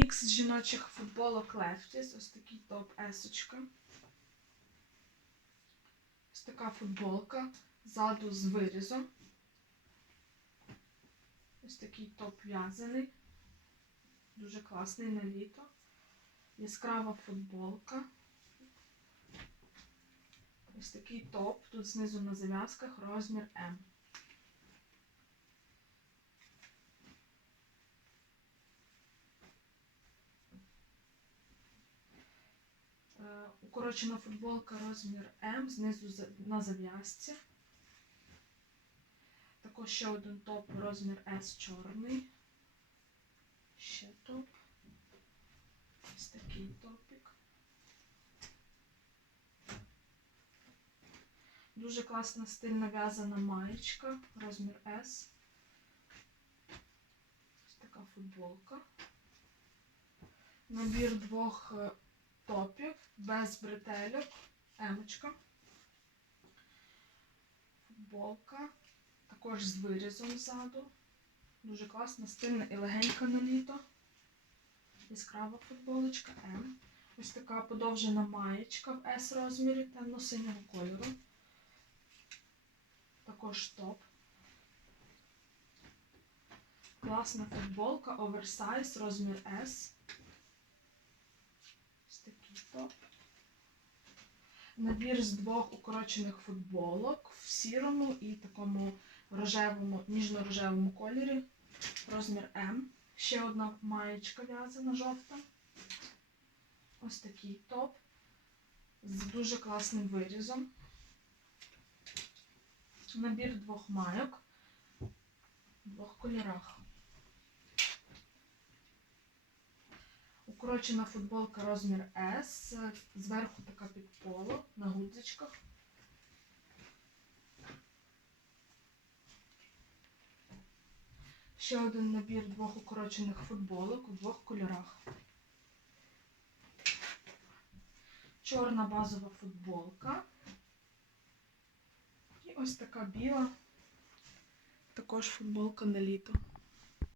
Мікс жіночих футболок Lefties. Ось такий топ есочка. Ось така футболка. Ззаду з вирізом. Ось такий топ в'язаний. Дуже класний на літо. Яскрава футболка. Ось такий топ. Тут знизу на зав'язках розмір М. Укорочена футболка розмір М, знизу на зав'язці. Також ще один топ розмір S чорний. Ще топ. Ось такий топік. Дуже класна стильна в'язана маєчка, розмір S. Ось така футболка. Набір двох е, топів без бретельок. Емочка. Футболка. Також з вирізом ззаду. Дуже класна, стильна і легенька на літо. Яскрава футболочка М. Ось така подовжена маєчка в S розмірі темно-синього кольору. Також топ. Класна футболка, оверсайз, розмір S. Ось такий топ. Набір з двох укорочених футболок в сірому і такому рожевому, ніжно-рожевому кольорі. Розмір М. Ще одна маєчка в'язана жовта. Ось такий топ з дуже класним вирізом. Набір двох майок в двох кольорах. Укорочена футболка розмір S. Зверху така під поло на гудзичках. Ще один набір двох укорочених футболок у двох кольорах. Чорна базова футболка. І ось така біла. Також футболка на літо.